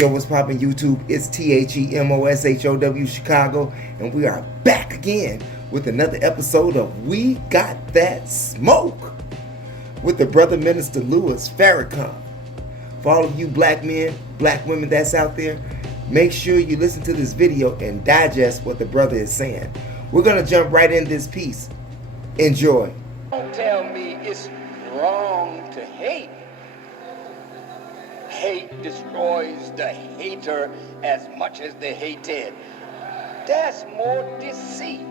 Yo, what's poppin' YouTube? It's THEMOSHOW Chicago, and we are back again with another episode of We Got That Smoke with the brother minister Louis Farrakhan. For all of you black men, black women that's out there, make sure you listen to this video and digest what the brother is saying. We're gonna jump right in this piece. Enjoy. Don't tell me it's wrong to hate. Hate destroys the hater as much as the hated. That's more deceit.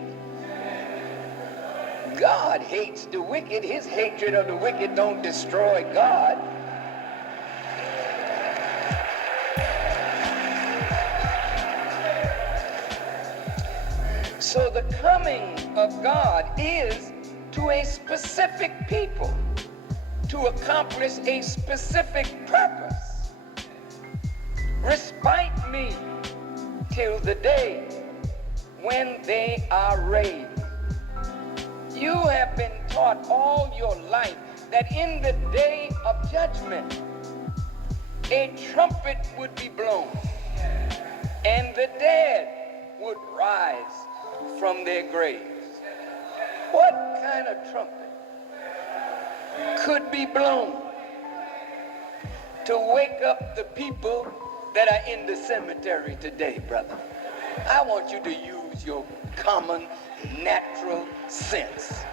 God hates the wicked. His hatred of the wicked don't destroy God. So the coming of God is to a specific people to accomplish a specific purpose. Respite me till the day when they are raised. You have been taught all your life that in the day of judgment, a trumpet would be blown and the dead would rise from their graves. What kind of trumpet could be blown to wake up the people that are in the cemetery today, brother? I want you to use your common, natural sense.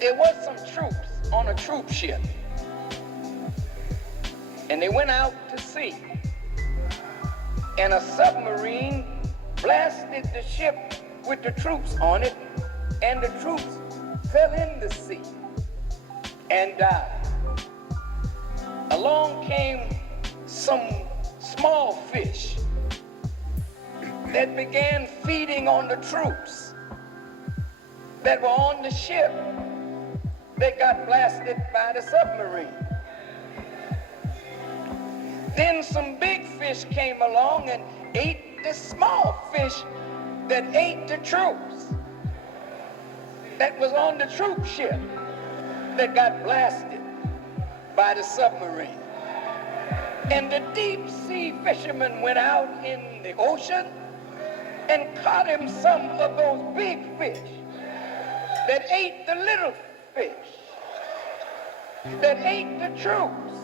There was some troops on a troop ship, and they went out to sea, and a submarine blasted the ship with the troops on it, and the troops fell in the sea and died. Along came some small fish that began feeding on the troops that were on the ship that got blasted by the submarine. Then some big fish came along and ate the small fish that ate the troops that was on the troop ship that got blasted by the submarine. And the deep sea fishermen went out in the ocean and caught him some of those big fish that ate the little fish, that ate the troops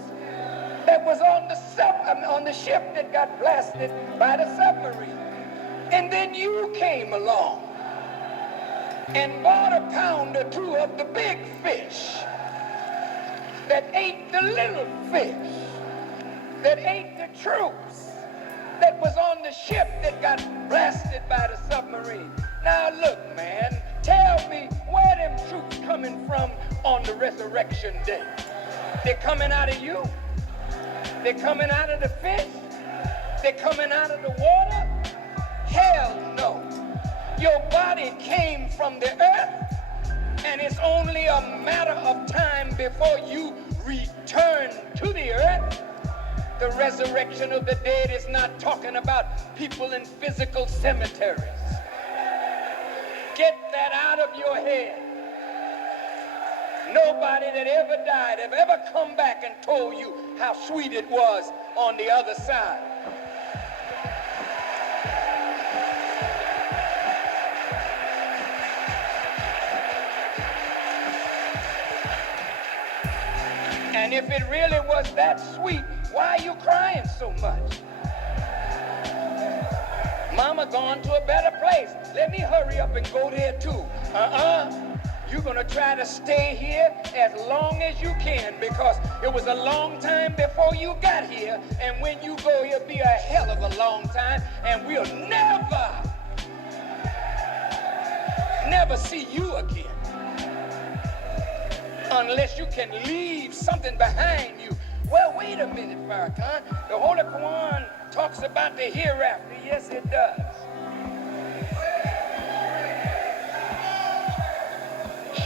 that was on the ship that got blasted by the submarine. And then you came along and bought a pound or two of the big fish that ate the little fish, that ate the troops that was on the ship that got blasted by the submarine. Now look, man, tell me where them troops coming from on the resurrection day? They're coming out of you? They're coming out of the fish? They're coming out of the water? Hell no. Your body came from the earth, and it's only a matter of time before you return to the earth. The resurrection of the dead is not talking about people in physical cemeteries. Get that out of your head. Nobody that ever died have ever come back and told you how sweet it was on the other side. And if it really was that sweet, why are you crying so much? Mama gone to a better place. Let me hurry up and go there too. You're gonna try to stay here as long as you can, because it was a long time before you got here, and when you go, it'll be a hell of a long time, and we'll never see you again. Unless you can leave something behind you. Well, wait a minute, Farrakhan. The Holy Quran talks about the hereafter. Yes, it does.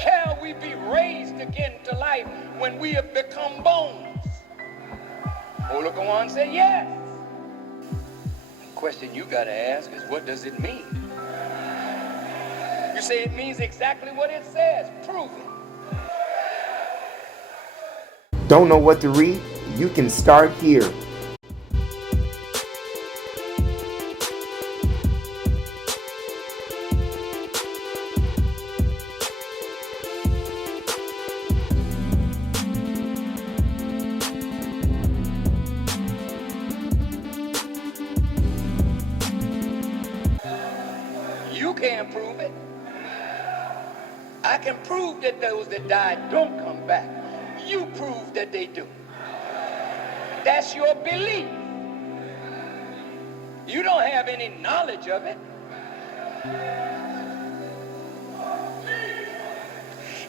Shall we be raised again to life when we have become bones? Holy Quran said yes. The question you gotta ask is, what does it mean? You say it means exactly what it says. Prove it. Don't know what to read? You can start here. You can't prove it. I can prove that those that died don't come back. You prove that they do. That's your belief. You don't have any knowledge of it.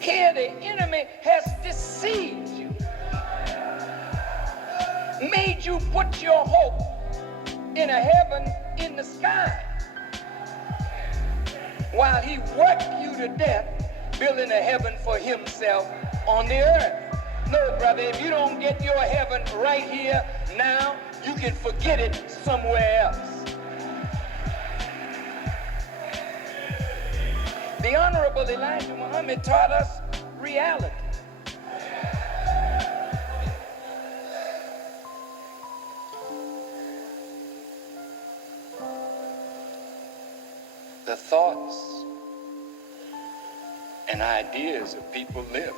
Here the enemy has deceived you, made you put your hope in a heaven in the sky, while he worked you to death building a heaven for himself on the earth. No, brother, if you don't get your heaven right here now, you can forget it somewhere else. The Honorable Elijah Muhammad taught us reality. The thoughts and ideas of people live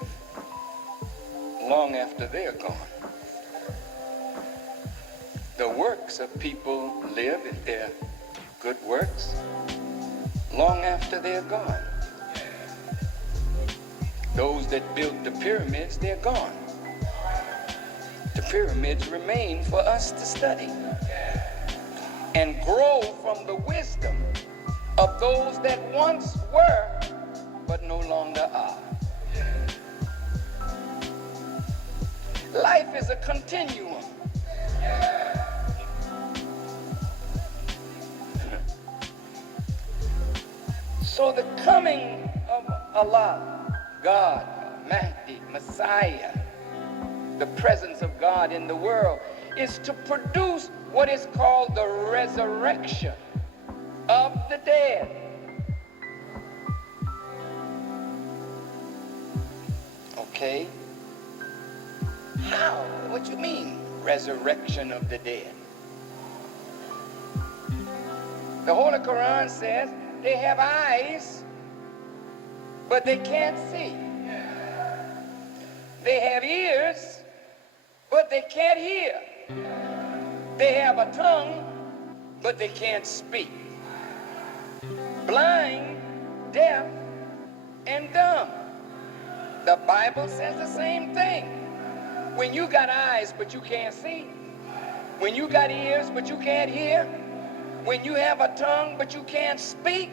long after they're gone. The works of people live, if they're good works, long after they're gone. Those that built the pyramids, they're gone. The pyramids remain for us to study and grow from the wisdom of those that once were but no longer are. Life is a continuum. So the coming of Allah, God, Mahdi, Messiah, the presence of God in the world, is to produce what is called the resurrection of the dead. Okay? How? What you mean, resurrection of the dead? The Holy Quran says they have eyes, but they can't see. They have ears, but they can't hear. They have a tongue, but they can't speak. Blind, deaf, and dumb. The Bible says the same thing. When you got eyes, but you can't see. When you got ears, but you can't hear. When you have a tongue, but you can't speak.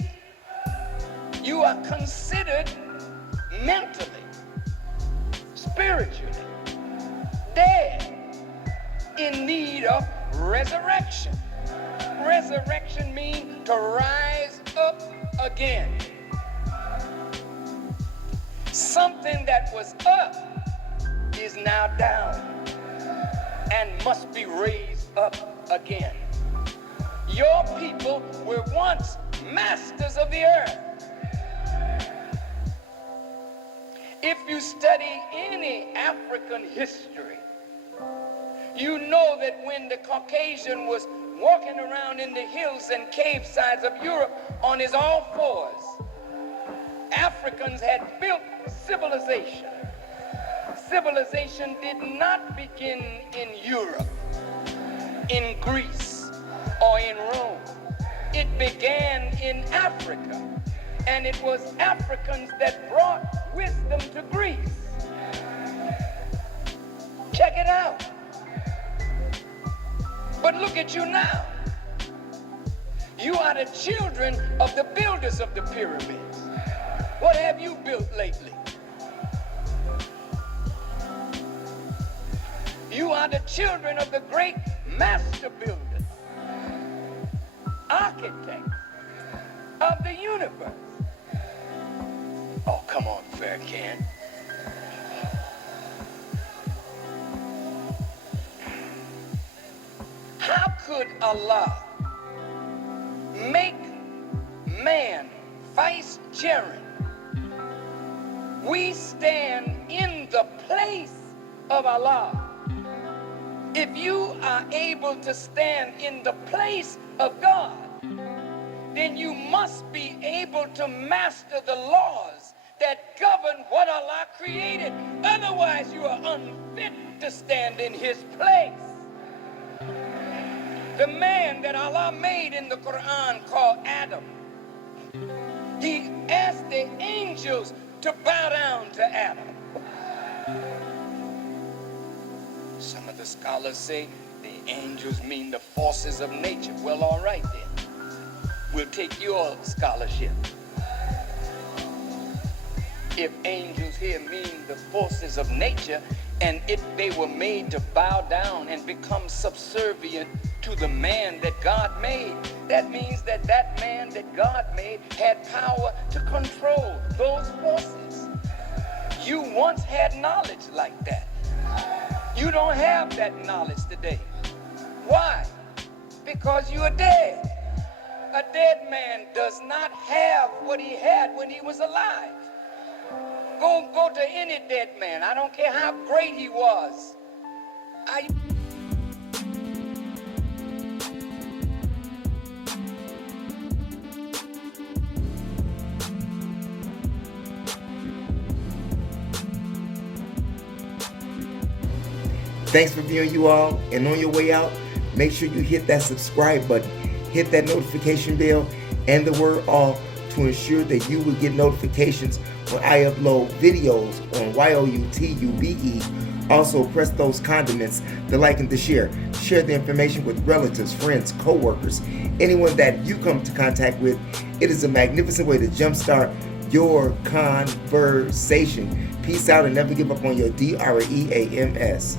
You are considered mentally, spiritually dead, in need of resurrection. Resurrection means to rise up again. Something that was up is now down and must be raised up again. Your people were once masters of the earth. If you study any African history, you know that when the Caucasian was walking around in the hills and cave sides of Europe on his all fours, Africans had built civilization. Civilization did not begin in Europe, in Greece, or in Rome. It began in Africa, and it was Africans that brought wisdom to Greece. Check it out. But look at you now. You are the children of the builders of the pyramids. What have you built lately? You are the children of the great master builders, architects of the universe. Oh, come on, Farrakhan. How could Allah make man vicegerent. We stand in the place of Allah. If you are able to stand in the place of God, then you must be able to master the laws that govern what Allah created. Otherwise, you are unfit to stand in His place. The man that Allah made in the Quran called Adam, He asked the angels to bow down to Adam. Some of the scholars say the angels mean the forces of nature. Well, all right then. We'll take your scholarship. If angels here mean the forces of nature, and if they were made to bow down and become subservient to the man that God made, that means that that man that God made had power to control those forces. You once had knowledge like that. You don't have that knowledge today. Why? Because you are dead. A dead man does not have what he had when he was alive. Go to any dead man. I don't care how great he was. Thanks for viewing, you all. And on your way out, make sure you hit that subscribe button, hit that notification bell, and the word all to ensure that you will get notifications when I upload videos on YOUTUBE. Also, press those condiments, the like and the share. Share the information with relatives, friends, co-workers, anyone that you come to contact with. It is a magnificent way to jumpstart your conversation. Peace out and never give up on your DREAMS.